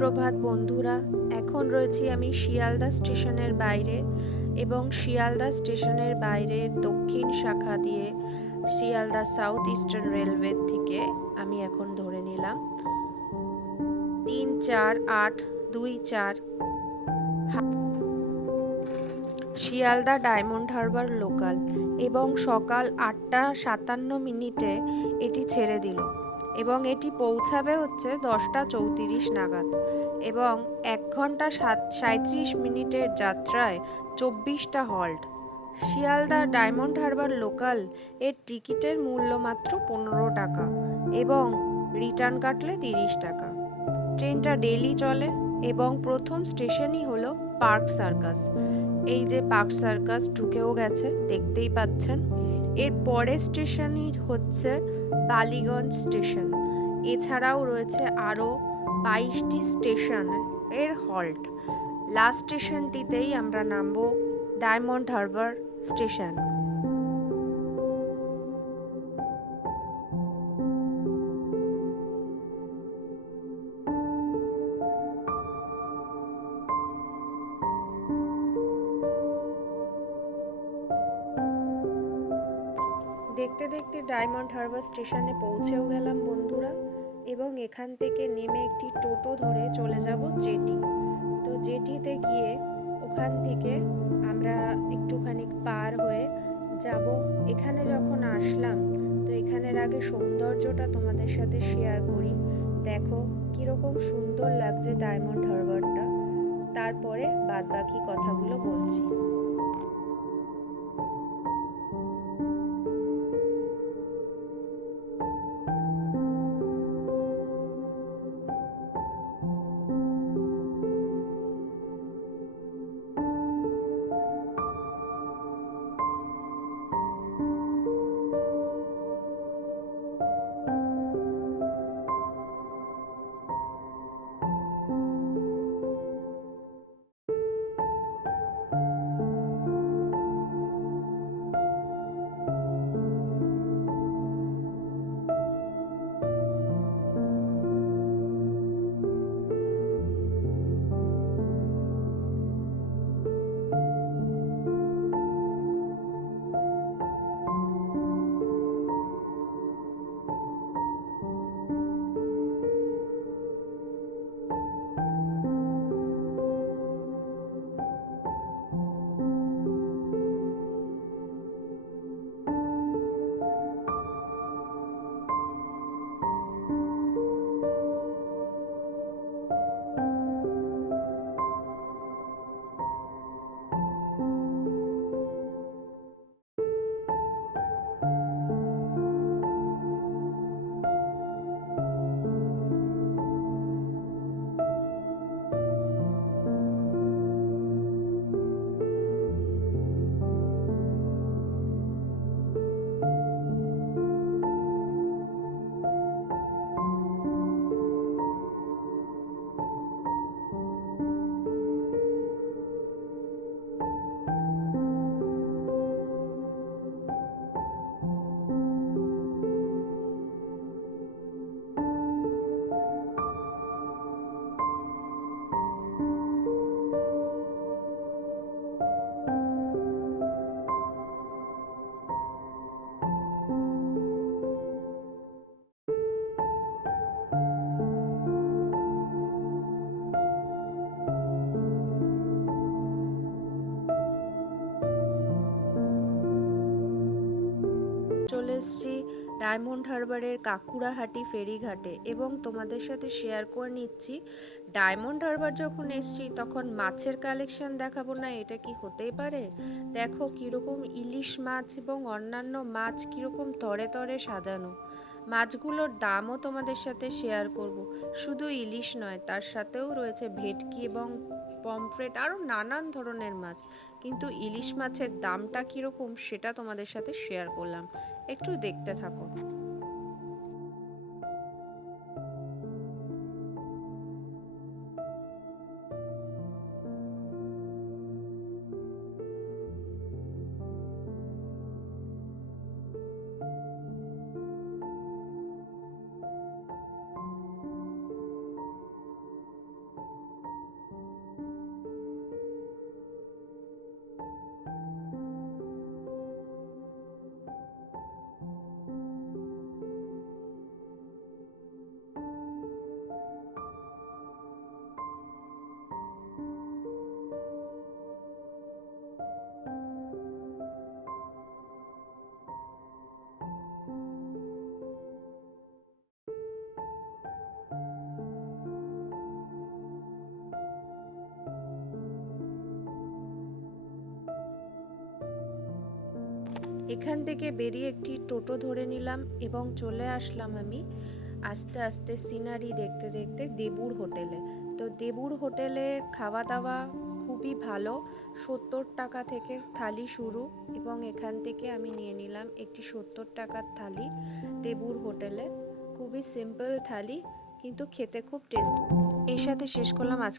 সুপ্রভাত, বন্ধুরা। এখন রয়েছি আমি শিয়ালদা স্টেশনের বাইরে এবং শিয়ালদা স্টেশনের বাইরের দক্ষিণ শাখা দিয়ে শিয়ালদা সাউথ ইস্টার্ন রেলওয়ে থেকে আমি এখন ধরে নিলাম। তিন চার আট দুই চার। শিয়ালদা ডায়মন্ড হারবার লোকাল এবং সকাল আটটা সাতান্ন মিনিটে এটি ছেড়ে দিল। এবং এটি পৌঁছাবে হচ্ছে দশটা চৌত্রিশ নাগাদ এবং এক ঘণ্টা সাত সাঁত্রিশ মিনিটের যাত্রায় চব্বিশটা halt. Sealdah diamond Harbour local এর টিকিটের মূল্য মাত্র পনেরো টাকা এবং রিটার্ন কাটলে তিরিশ টাকা। ট্রেনটা ডেলি চলে এবং প্রথম স্টেশনই হলো পার্ক সার্কাস। এই যে পার্ক সার্কাস ঢুকেও গেছে, দেখতেই পাচ্ছেন। এর পরের স্টেশনই হচ্ছে বালিগঞ্জ স্টেশন। এছাড়াও রয়েছে আরও বাইশটি স্টেশনের হল্ট। লাস্ট স্টেশনটিতেই আমরা নামব ডায়মন্ড হারবার স্টেশন। দেখতে দেখতে ডায়মন্ড হারবার স্টেশনে পৌঁছেও গেলাম বন্ধুরা, এবং এখান থেকে নেমে একটি টোটো ধরে চলে যাব জেটি। তো জেটিতে গিয়ে ওখান থেকে আমরা একটুখানি পার হয়ে যাব। এখানে যখন আসলাম, তো এখানের আগে সৌন্দর্যটা তোমাদের সাথে শেয়ার করি। দেখো, কীরকম সুন্দর লাগছে ডায়মন্ড হারবারটা। তারপরে বাদবাকি কথাগুলো বলছি। চলে এসেছি ডায়মন্ড হারবারের কাকুরাহাটি ফেরিঘাটে এবং তোমাদের সাথে শেয়ার করে নিচ্ছি। ডায়মন্ড হারবার যখন এসেছি, তখন মাছের কালেকশন দেখাবো না, এটা কি হতেই পারে? দেখো কীরকম ইলিশ মাছ এবং অন্যান্য মাছ কীরকম তরে তরে সাজানো। মাছগুলোর দামও তোমাদের সাথে শেয়ার করব। শুধু ইলিশ নয়, তার সাথেও রয়েছে ভেটকি এবং পমফ্রেট, আরও নানান ধরনের মাছ। কিন্তু ইলিশ মাছের দামটা কীরকম, সেটা তোমাদের সাথে শেয়ার করলাম। একটু দেখতে থাকো এখান থেকে বেরিয়ে একটি টোটো ধরে নিলাম এবং চলে আসলাম আমি আস্তে আস্তে সিনারি দেখতে দেখতে দেবুর হোটেলে। তো দেবুর হোটেলে খাওয়া দাওয়া খুবই ভালো। সত্তর টাকা থেকে থালি শুরু এবং এখান থেকে আমি নিয়ে নিলাম একটি সত্তর টাকার থালি দেবুর হোটেলে। খুবই সিম্পল থালি, কিন্তু খেতে খুব টেস্ট এর সাথে শেষ করলাম আজকে